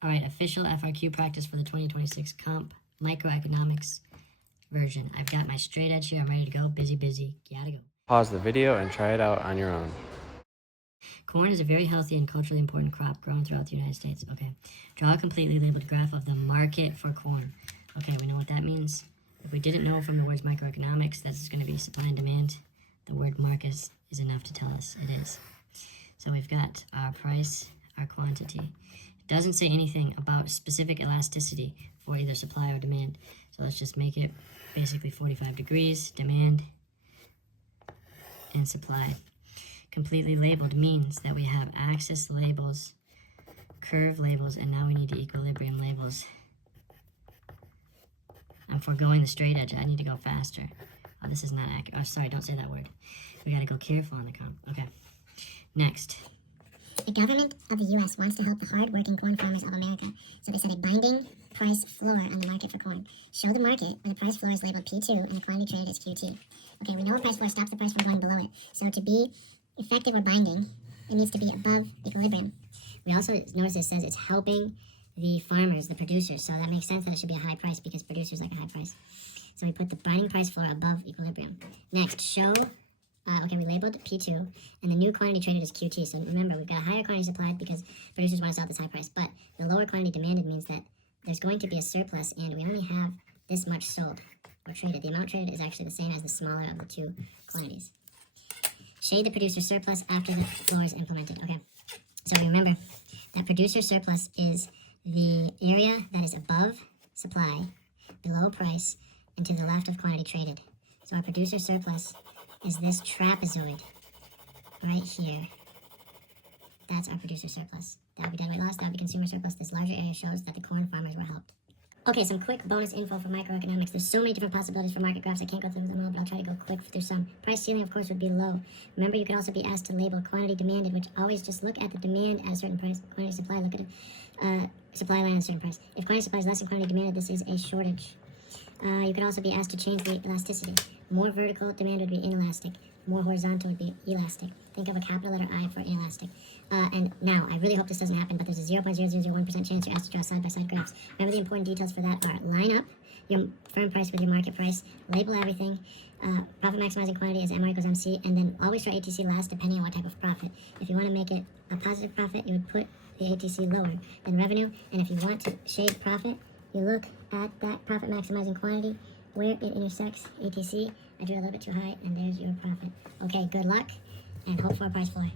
All right, official FRQ practice for the 2026 comp microeconomics version. I've got my straight edge here. I'm ready to go. Busy. Gotta go. Pause the video and try it out on your own. Corn is a very healthy and culturally important crop grown throughout the United States. Okay. Draw a completely labeled graph of the market for corn. Okay, we know what that means. If we didn't know from the words microeconomics, that's going to be supply and demand. The word market is enough to tell us it is. So we've got our price, our quantity. It doesn't say anything about specific elasticity for either supply or demand. So let's just make it basically 45 degrees, demand, and supply. Completely labeled means that we have axis labels, curve labels, and now we need the equilibrium labels. I'm foregoing the straight edge. I need to go faster. Oh, this is not accurate. Oh, sorry, don't say that word. We gotta go careful on the comp. Okay. Next. The government of the U.S. wants to help the hard-working corn farmers of America, so they set a binding price floor on the market for corn. Show the market where the price floor is labeled P2 and the quantity traded is QT. Okay, we know a price floor stops the price from going below it, so to be effective or binding, it needs to be above equilibrium. We also notice it says it's helping the farmers, the producers, so that makes sense that it should be a high price because producers like a high price. So we put the binding price floor above equilibrium. Next, show, okay, we labeled P2, and the new quantity traded is QT. So remember, we've got higher quantity supplied because producers want to sell at this high price, but the lower quantity demanded means that there's going to be a surplus, and we only have this much sold or traded. The amount traded is actually the same as the smaller of the two quantities. Shade the producer surplus after the floor is implemented. Okay, so remember that producer surplus is the area that is above supply, below price, and to the left of quantity traded. So our producer surplus is this trapezoid right here. That's our producer surplus. That would be deadweight loss, that would be consumer surplus. This larger area shows that the corn farmers were helped. Okay, some quick bonus info for microeconomics. There's so many different possibilities for market graphs. I can't go through them all, but I'll try to go quick through some. Price ceiling, of course, would be low. Remember, you could also be asked to label quantity demanded, which always just look at the demand at a certain price. Quantity supply, look at it. Supply line at a certain price. If quantity supply is less than quantity demanded, this is a shortage. You could also be asked to change the elasticity. More vertical demand would be inelastic. More horizontal would be elastic. Think of a capital letter I for inelastic. And now, I really hope this doesn't happen, but there's a 0.0001% chance you're asked to draw side-by-side graphs. Remember, the important details for that are line up your firm price with your market price, label everything, profit maximizing quantity is MR equals MC, and then always try ATC last depending on what type of profit. If you want to make it a positive profit, you would put the ATC lower than revenue, and if you want to shade profit, you look at that profit maximizing quantity, where it intersects ATC. I drew a little bit too high, and there's your profit. Okay, good luck, and hope for a price floor.